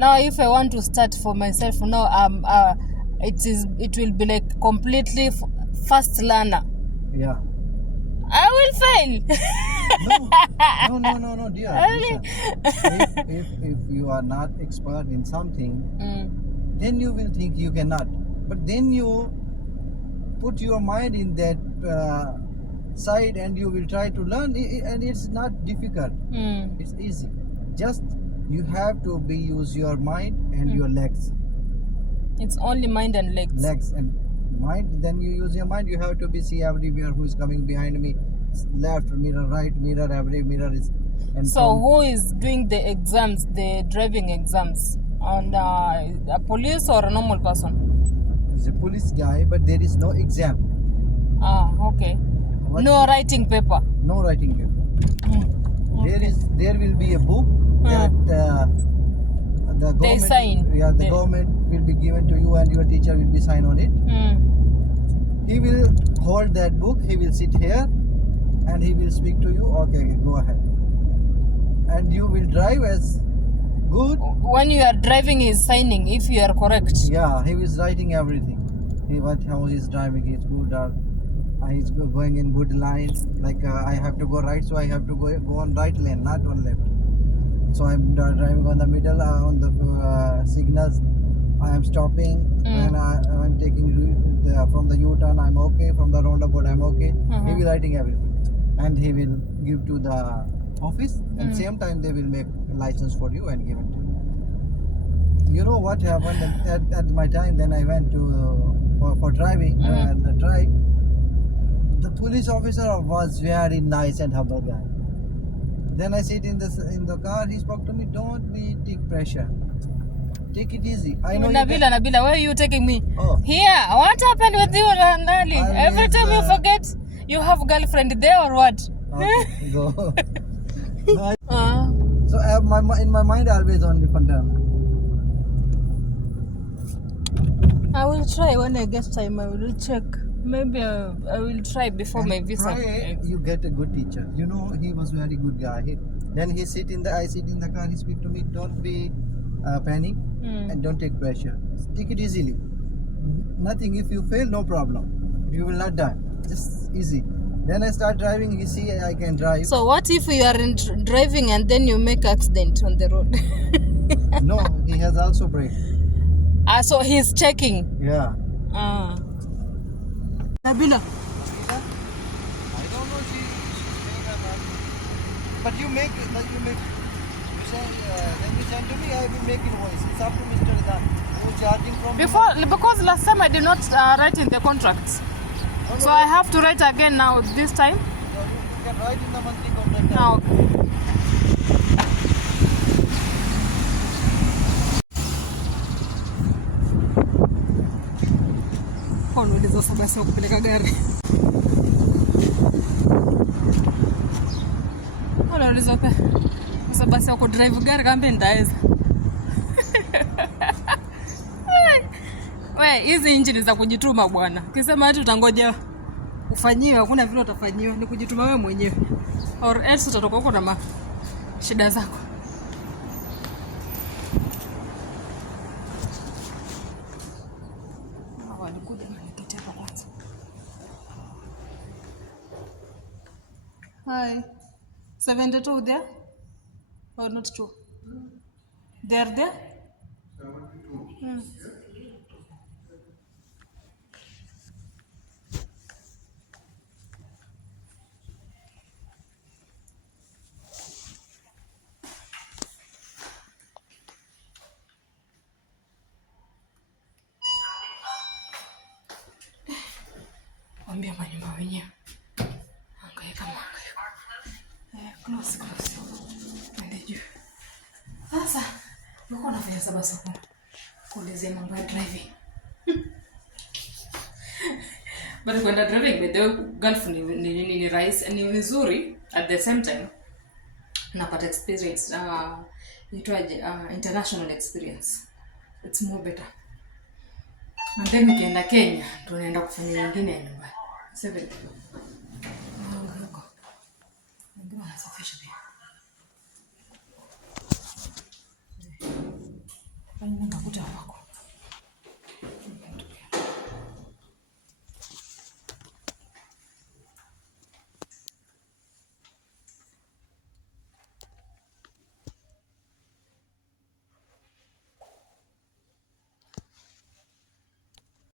Now if I want to start for myself now, it will be like completely fast learner. Yeah. I will fail. No, dear. Listen. If you are not expert in something, then you will think you cannot. But then you put your mind in that side and you will try to learn, and it's not difficult. It's easy. Just you have to use your mind and your legs. It's only mind and legs. Legs and mind. Then you use your mind. You have to be see everywhere who is coming behind me, left mirror, right mirror, every mirror is. And so who is doing the exams, the driving exams, on a police or a normal person? He's a police guy, but there is no exam. Okay. No writing paper. No writing paper. There will be a book that the government. They sign. Yeah, the government will be given to you, and your teacher will be sign on it. He will hold that book. He will sit here, and he will speak to you. Okay, go ahead, and you will drive as good. When you are driving, he is signing if you are correct. Yeah, he is writing everything. How he is driving. He's good. He's going in good line. Like I have to go right, so I have to go on right lane, not on left. So I'm driving on the middle on the signals. I am stopping and I'm taking from the U-turn. I'm okay. From the roundabout, I'm okay. He will writing everything, and he will give to the office. And same time they will make a license for you and give it to you. You know what happened at my time? Then I went to for driving the drive. The police officer was very nice and humble guy. Then I sit in the car. He spoke to me. Don't take pressure. Take it easy. I know. Nabila, where are you taking me? Oh. Here. What happened with you, Nali? Every time you forget, you have girlfriend there or what? Okay, go. So I have in my mind always only Fandam. I will try when I get time. I will check. Maybe I will try before my visa. Try, you get a good teacher. You know, he was very good guy. Then I sit in the car. He speak to me. Don't be panic and don't take pressure. Take it easily. Nothing. If you fail, no problem. You will not die. Just easy. Then I start driving. He see I can drive. So what if you are driving and then you make accident on the road? No, he has also brake. So he's checking. Yeah. Nabila. I don't know she's paying or not. But you say when you send to me, I will make invoice. It's up to Mr. Idan who charging from Because last time I did not write in the contracts. So I have to write again now this time. You can write in the monthly contract. Now. Unauliza basi ya kupeleka gari. Unauliza basi ya kudrive gari kambe ndaweza. Hizi engine za kujituma bwana. Ukisema hata utangoja ufanyiwe, hakuna vile utafanyiwa, ni kujituma wewe mwenyewe. Or else utatoka huko na shida zako. Hi. 72 there? Or not true? They are there? 72. Ambia manyumba wenyewe. Hangaika. Close. Ndio juu. Sasa, uko nafanya sababu kuelezea mambo ya driving. But kwenda driving with the girlfriend ni rahisi, ni vizuri at the same time. Napata experience international experience. It's more better. And then ukienda Kenya, tunaenda kufanya nyingine ya nyumbani. 7. Yaani nakuta wako.